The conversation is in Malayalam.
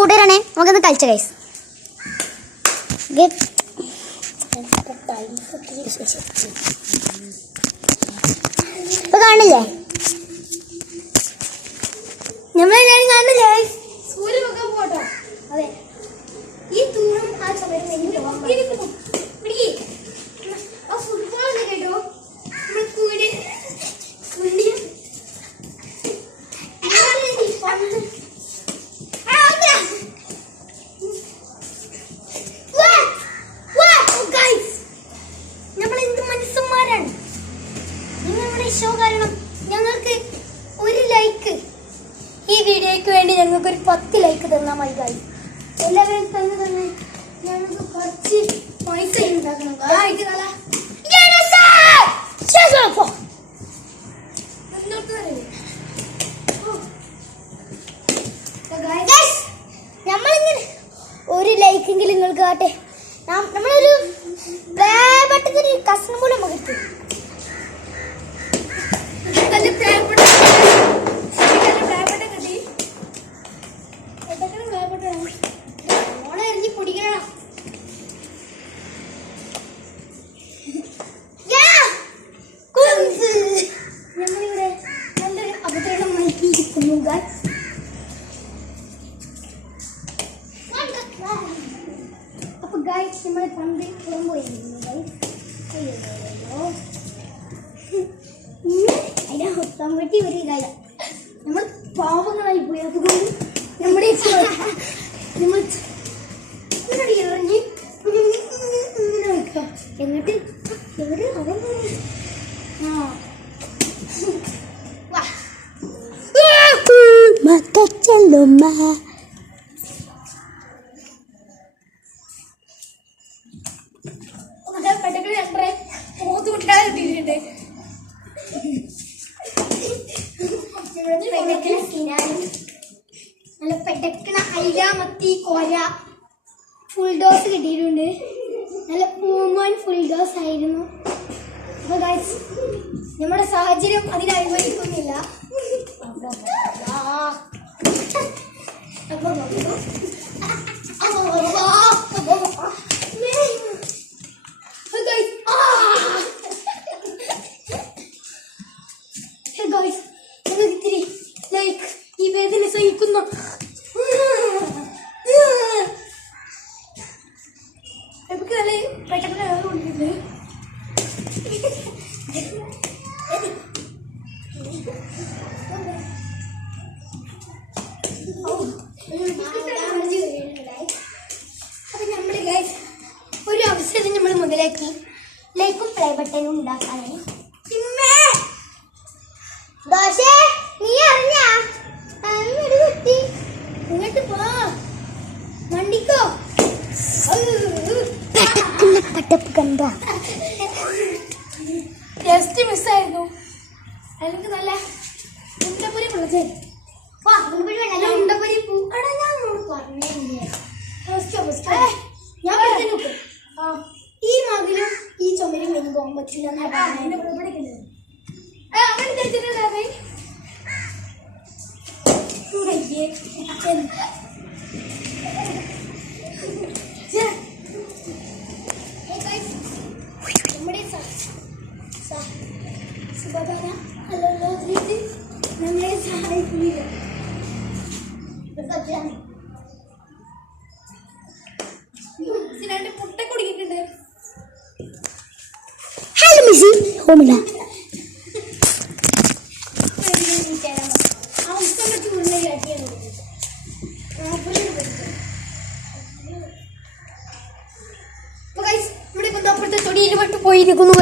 കൂട്ടുകാരാണേ, നമുക്കൊന്ന് കളിച്ച ഗൈസ്. ഇപ്പൊ കാണില്ലേ, നമ്മളെല്ലാരും കാണില്ലേ? സൂര്യ വെക്കാൻ പോട്ടോ. അതെ, ഈ തൂണും ആ ചുമരും ആ ഫുട്ബോളൊക്കെ കേട്ടോ. നമ്മളെന്ത് മനുഷ്യന്മാരാണ്. നിങ്ങളുടെ ഷോ കാരണം ഞങ്ങൾക്ക് ഒരു ലൈക്ക്, ഈ വീഡിയോയ്ക്ക് വേണ്ടി ഞങ്ങൾക്ക് ഒരു 10 ലൈക്ക് തന്നാൽ മതി ഗൈസ്. എല്ലാവരും തന്നെ ഞങ്ങൾക്ക് കുറച്ച് പൈസ ഉണ്ടാക്കണം. നമ്മളിങ്ങനെ ഒരു ലൈക്കെങ്കിലും നിങ്ങൾക്ക് കാട്ടെ. നമ്മളൊരു പട്ടത്തിന് കഷ്ണം പോലും നമുക്ക് കിട്ടും. നമ്മളിവിടെ നല്ലൊരു അപകടം നൽകിയിരിക്കുന്നു ഗൈസ്. അപ്പൊ ഗൈസ് നമ്മളെ പണ്ട് പുറം പോയിരുന്നു ഗൈസ്. അതിനെ ഹൊത്താൻ പറ്റി ഒരു കാല നമ്മൾ പാവങ്ങളായി പോയി. അതുകൊണ്ട് നമ്മുടെ നമ്മൾ ഇറങ്ങി ഇങ്ങനെ വെക്കാം. എന്നിട്ട് എവിടെ അവൻ നല്ല പെടക്കണ അയില, മത്തി, കോര ഫുൾ ഡോസ് കിട്ടിയിട്ടുണ്ട്. നല്ല പൂമോൻ ഫുൾ ഡോസ് ആയിരുന്നു. അപ്പൊ ഗൈസ് നമ്മുടെ സാഹചര്യം അതിനനുവദിക്കുന്നില്ല. ഇത്തിരി ലൈക്ക് ഈ വേദന സഹിക്കുന്നു. നമുക്ക് നല്ല പെട്ടെന്ന് കൊണ്ടിരുന്നത് ഒരു അവസരം നമ്മൾ മുതലാക്കി ലൈക്കും പ്ലേ ബട്ടനും ഉണ്ടാക്കാനായി. നീ അറിഞ്ഞാ കുട്ടി ഇങ്ങോട്ട് പോ, മണ്ടിക്കോ. പട്ടപ്പ് കണ്ട ജസ്റ്റ് മിസ്സായിരുന്നു. അല്ലെങ്കിൽ നല്ല ഉണ്ടപ്പൊരി വിളിച്ചേ. നല്ല ഉണ്ടപ്പൊരി പൂക്കടാ. ഞാൻ പറഞ്ഞേ ഞാൻ നോക്കും. ഈ മതിലും ഈ ചുമരും എനിക്ക് പോകാൻ പറ്റില്ല. നമ്മുടെ സുബാന അല്ലല്ലോ നമ്മളെ സഹായിക്കുന്നില്ല. മുട്ട കുടിക്കിട്ടുണ്ട്. ഹലോ മിസ്സി ഹോമില നമ്മുടെ കൊണ്ടപ്പുറത്തെ തൊടിയിൽ പോയിരിക്കുന്നു.